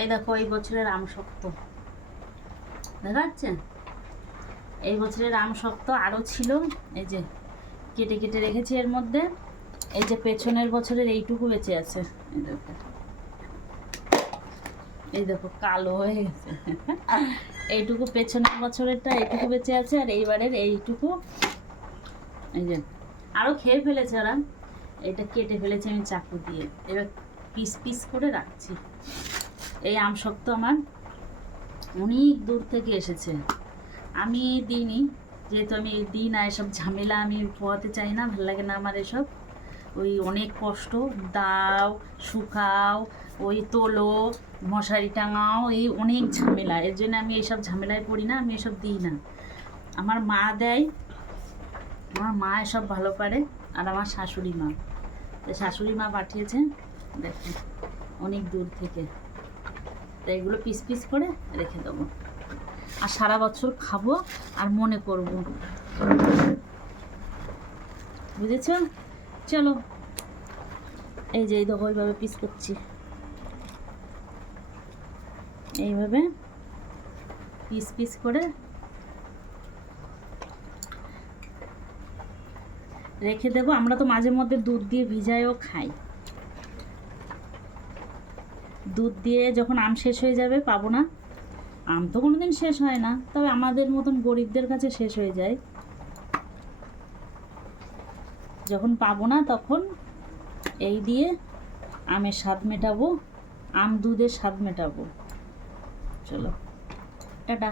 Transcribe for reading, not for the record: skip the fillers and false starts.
এই দেখো এই বছরের আম শক্ত, দেখা যাচ্ছে? এই বছরের আম শক্ত আরও ছিল, এই যে কেটে কেটে রেখেছি এর মধ্যে। এই যে পেছনের বছরের এইটুকু বেঁচে আছে, এই দেখো, এই দেখো কালো হয়ে গেছে। এইটুকু পেছনের বছরেরটা এইটুকু বেঁচে আছে, আর এইবারের এইটুকু এই যে আরও খেয়ে ফেলেছে ওরা। এটা কেটে ফেলেছি আমি চাকু দিয়ে, এবার পিস পিস করে রাখছি। এই আম শক্ত আমার অনেক দূর থেকে এসেছে, আমি দিইনি, যেহেতু আমি দিই না এসব ঝামেলা, আমি পোহাতে চাই না, ভালো লাগে না আমার এসব। ওই অনেক কষ্ট, দাও, শুকাও, ওই তোলো, মশারি টাঙাও, এই অনেক ঝামেলা, এর জন্য আমি এইসব ঝামেলায় পড়ি না, আমি এসব দিই না। আমার মা দেয়, আমার মা এসব ভালো পারে, আর আমার শাশুড়ি মা, শাশুড়ি মা পাঠিয়েছে, দেখো অনেক দূর থেকে। তাই এগুলো পিস পিস করে রেখে দেবো, আর সারা বছর খাবো আর মনে করব, বুঝেছ? চলো, এই যে এই দেখো এইভাবে পিস করছি, এইভাবে পিস পিস করে রেখে দেবো। আমরা তো মাঝে মধ্যে দুধ দিয়ে ভিজায়ও খাই, দুধ দিয়ে যখন আম শেষ হয়ে যাবে, পাবো না, আম তো কোনোদিন শেষ হয় না, তবে আমাদের মতন গরিবদের কাছে শেষ হয়ে যায়, যখন পাবো না তখন এই দিয়ে আমের স্বাদ মেটাবো, আম দুধের স্বাদ মেটাবো। চলো, টাটা।